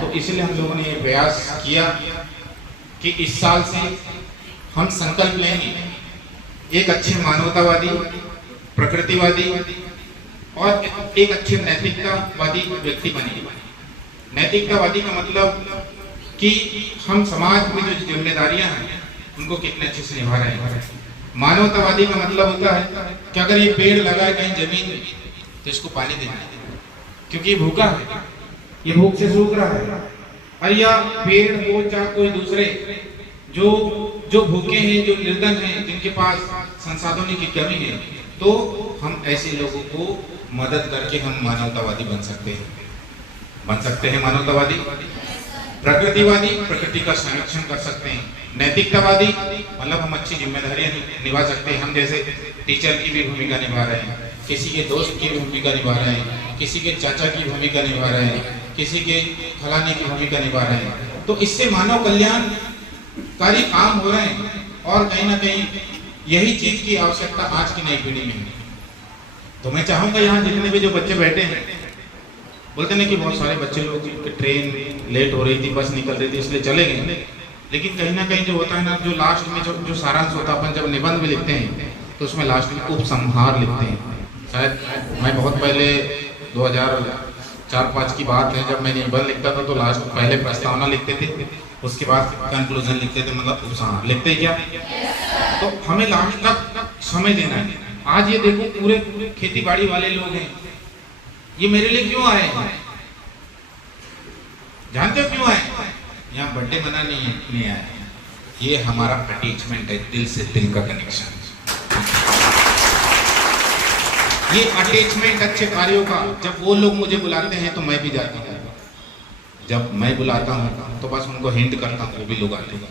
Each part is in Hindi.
तो इसलिए हम लोगों ने ये प्रयास किया कि इस साल से हम संकल्प लेंगे एक अच्छे मानवतावादी, प्रकृतिवादी और एक अच्छे नैतिकतावादी व्यक्ति बने। नैतिकतावादी का मतलब कि हम समाज में जो जिम्मेदारियां हैं उनको कितने अच्छे से निभा रहे हैं। मानवतावादी का मतलब होता है कि अगर ये पेड़ लगा है कहीं जमीन में तो इसको पानी देना है, क्योंकि भूखा है, ये भूख से सूख रहा है। और या पेड़ हो चाहे कोई दूसरे जो भूखे हैं, जो निर्धन हैं, जिनके पास संसाधनों की कमी है, तो हम ऐसे लोगों को मदद करके हम मानवतावादी बन सकते हैं मानवतावादी। प्रकृतिवादी प्रकृति का संरक्षण कर सकते हैं। नैतिकतावादी मतलब हम अच्छी जिम्मेदारियां निभा सकते हैं। हम जैसे टीचर की भी भूमिका निभा रहे हैं, किसी के दोस्त की भूमिका निभा रहे हैं, किसी के चाचा की भूमिका निभा रहे हैं, किसी के फलाने की भूमिका निभा रहे हैं। तो इससे मानव कल्याणकारी काम हो रहे हैं और कहीं ना कहीं यही चीज की आवश्यकता आज की नई पीढ़ी में है। तो मैं चाहूंगा यहाँ जितने भी जो बच्चे बैठे हैं, बोलते हैं कि बहुत सारे बच्चे लोग की ट्रेन लेट हो रही थी, बस निकल रही थी इसलिए चले गए, लेकिन कहीं ना कहीं जो होता है ना, जो लास्ट में जो सारांश होता है, अपन जब निबंध भी लिखते हैं तो उसमें लास्ट में उपसंहार लिखते हैं। शायद मैं बहुत पहले 2004-5 की बात है, जब मैं निबंध लिखता था तो लास्ट पहले प्रस्तावना लिखते थे, उसके बाद कंक्लूजन लिखते थे, मतलब उपसंहार लिखते क्या। तो हमें लास्ट तक समय देना है। आज ये देखो पूरे खेती बाड़ी वाले लोग हैं, ये मेरे लिए क्यों आए हैं? जानते हो क्यों आए? यहाँ बर्थडे मनाने नहीं आए, ये हमारा अटैचमेंट है, दिल से दिल का कनेक्शन। ये अटैचमेंट अच्छे कार्यों का, जब वो लोग मुझे बुलाते हैं तो मैं भी जाता हूँ, जब मैं बुलाता हूँ तो बस उनको हिंट करता हूँ, वो भी लोग आते हैं।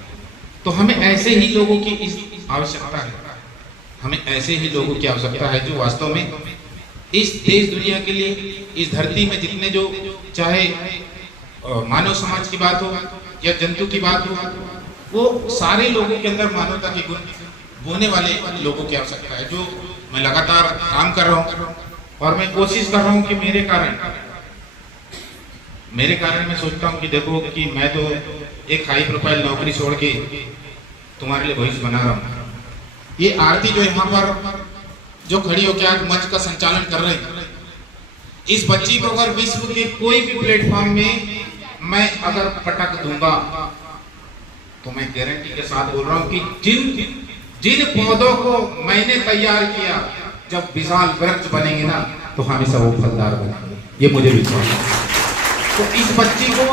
तो हमें ऐसे ही लोगों की इस आवश्यकता है, हमें ऐसे ही लोगों की आवश्यकता है जो वास्तव में इस देश दुनिया के लिए, इस धरती में जितने जो चाहे मानव समाज की बात हो या जंतु की बात हो, वो सारे लोगों के अंदर मानवता के गुण बोने वाले लोगों की आवश्यकता है। जो मैं लगातार काम कर रहा हूँ और मैं कोशिश कर रहा हूँ कि मेरे कारण मैं सोचता हूँ कि देखो कि मैं तो एक हाई प्रोफाइल नौकरी छोड़ के तुम्हारे लिए भविष्य बना रहा हूँ। ये आरती जो यहाँ पर जो खड़ी होकर आज मंच का संचालन कर रही है, इस बच्ची को अगर विश्व के कोई भी प्लेटफॉर्म में मैं अगर पटक दूंगा तो मैं गारंटी के साथ बोल रहा हूं कि जिन पौधों को मैंने तैयार किया, जब विशाल वृक्ष बनेंगे ना तो हमेशा वो फलदार बनेंगे, ये मुझे विश्वास है। तो इस बच्ची को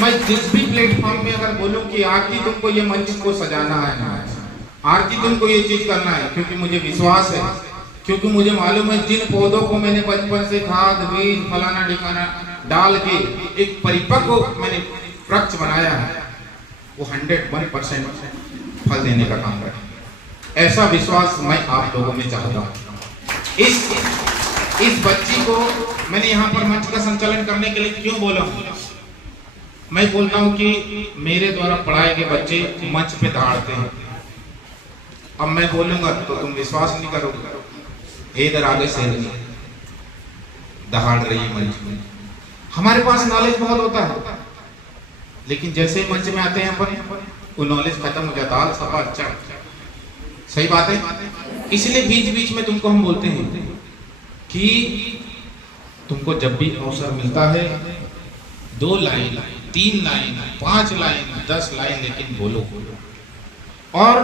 मैं जिस भी प्लेटफॉर्म में अगर बोलूं कि आरती तुमको ये मंच को सजाना है ना, आरती तुमको ये चीज करना है, क्योंकि मुझे विश्वास है, क्योंकि मुझे मालूम है जिन पौधों को मैंने बचपन से खाद बीज फलाना ठिकाना डाल के एक परिपक्व मैंने वृक्ष बनाया है, वो 101% फल देने का काम करे। ऐसा विश्वास मैं आप लोगों में चाहता हूँ। इस बच्ची को मैंने यहाँ पर मंच का संचालन करने के लिए क्यों बोला हूँ? मैं बोलता हूँ कि मेरे द्वारा पढ़ाए गए बच्चे मंच पे दहाड़ते हैं। अब मैं बोलूंगा तो तुम विश्वास नहीं करोगे, इधर आगे से दहाड़ रही है मंच में। हमारे पास नॉलेज बहुत होता है, लेकिन जैसे ही मंच में आते हैं अपन, वो नॉलेज खत्म हो जाता है। सफा अच्छा, सही बात है। इसलिए बीच बीच में तुमको हम बोलते हैं कि तुमको जब भी अवसर मिलता है 2 लाइन 3 लाइन 5 लाइन 10 लाइन लेकिन बोलो, और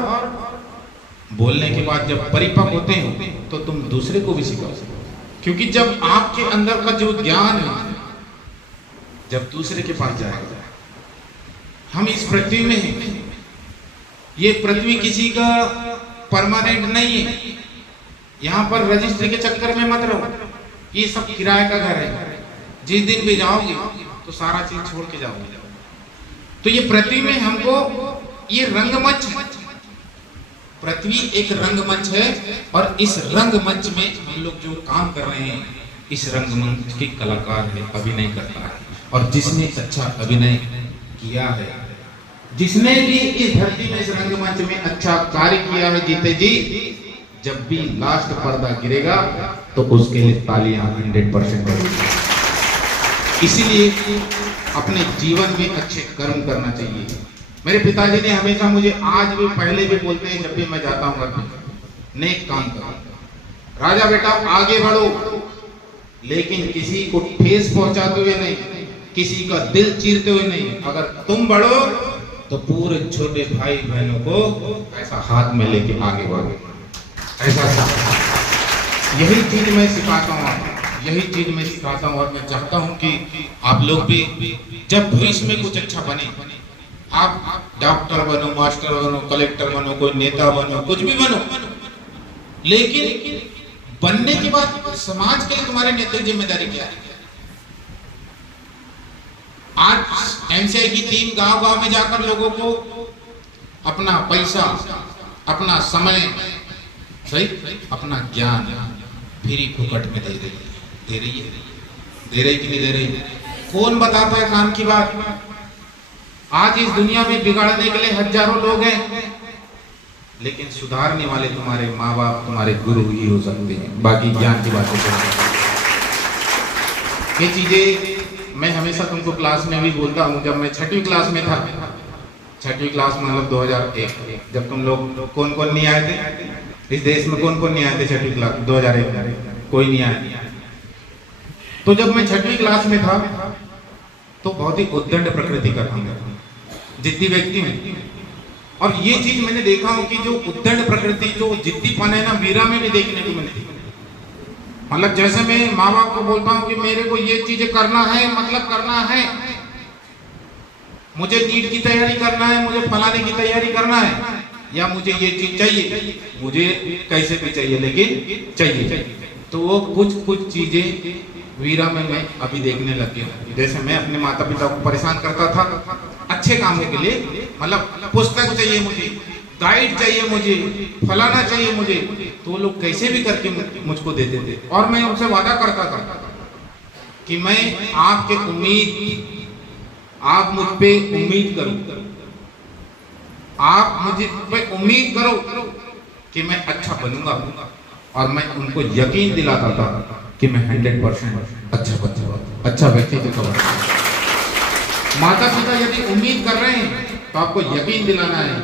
बोलने के बाद जब परिपक्व होते हैं तो तुम दूसरे को भी सिखाओ, क्योंकि जब आपके अंदर का जो ज्ञान है जब दूसरे के पास जाएगा। हम इस पृथ्वी में हैं, ये पृथ्वी किसी का परमानेंट नहीं है। यहाँ पर रजिस्ट्री के चक्कर में मत रहो, ये सब किराए का घर है। जिस दिन भी जाओगे तो सारा चीज छोड़ के जाओगे। तो ये पृथ्वी में हमको ये रंगमंच, पृथ्वी एक रंगमंच है, और इस रंगमंच में हम लोग जो काम कर रहे हैं, इस रंगमंच के कलाकार है, अभिनय करता है। और जिसने अच्छा अभिनय किया है, जिसने भी इस धरती में इस रंगमंच में अच्छा कार्य किया है, जीते जी, जब भी लास्ट पर्दा गिरेगा तो उसके लिए तालियां 100% इसीलिए अपने जीवन में अच्छे कर्म करना चाहिए। मेरे पिताजी ने हमेशा मुझे आज भी पहले भी बोलते हैं जब भी मैं जाता हूँ घर में, नेक काम करो राजा बेटा, आगे बढ़ो, लेकिन किसी को ठेस पहुंचाते हुए नहीं, किसी का दिल चीरते हुए नहीं। अगर तुम बढ़ो तो पूरे छोटे भाई बहनों को ऐसा हाथ में लेके आगे बढ़ो, ऐसा यही चीज मैं सिखाता हूँ, यही चीज मैं सिखाता हूँ। और मैं चाहता हूँ कि आप लोग भी जब भविष्य में कुछ अच्छा बने, आप डॉक्टर बनो, मास्टर बनो, कलेक्टर बनो, कोई नेता बनो, कुछ भी बनो, लेकिन बनने के बाद समाज के लिए तुम्हारे नैतिक जिम्मेदारी क्या है? आज एमसीआई की टीम गांव-गांव में जाकर लोगों को अपना पैसा, अपना समय, सही, अपना ज्ञान फ्री फुकट में दे रही है कि नहीं दे रही? कौन बताता है काम की बात? आज इस दुनिया में बिगाड़ने के लिए हजारों लोग हैं, लेकिन सुधारने वाले तुम्हारे माँ बाप, तुम्हारे गुरु ही हो सकते हैं। बाकी ज्ञान की बातें ये चीजें मैं हमेशा तुमको क्लास में भी बोलता हूँ। जब मैं 6वीं क्लास में था, 6वीं क्लास मतलब 2001, जब तुम लोग कौन कौन नहीं आए थे इस देश में? कौन कौन नहीं आए थे 6वीं क्लास 2001? कोई नहीं आया। तो जब मैं 6वीं क्लास में था तो बहुत ही उद्दंड प्रकृति का था, जिद्दी व्यक्ति में। और ये चीज मैंने देखा हूं कि जो उद्दंड प्रकृति, जो जिद्दीपन है ना, मीरा में भी देखने को मिलती है। मतलब जैसे मैं माँ बाप को बोलता हूँ कि मेरे को ये चीजें करना है, मतलब करना है, मुझे नीट की तैयारी करना है, मुझे फलाने की तैयारी करना है, या मुझे ये चीज चाहिए, मुझे कैसे भी चाहिए लेकिन चाहिए। तो वो कुछ चीजें वीरा में मैं अभी देखने लग गया। जैसे मैं अपने माता पिता को परेशान करता था अच्छे कामों के लिए, मतलब पुस्तक चाहिए मुझे, गाइड चाहिए मुझे, फलाना चाहिए मुझे, तो वो लोग कैसे भी करके मुझको देते थे। और मैं उनसे वादा करता था कि मैं आपके आप मुझ पे उम्मीद करो, आप मुझे पे उम्मीद करो कि मैं अच्छा बनूंगा। और मैं उनको यकीन दिलाता था कि मैं 100% अच्छा व्यक्तित्व करूंगा। माता पिता यदि उम्मीद कर रहे हैं तो आपको यकीन दिलाना है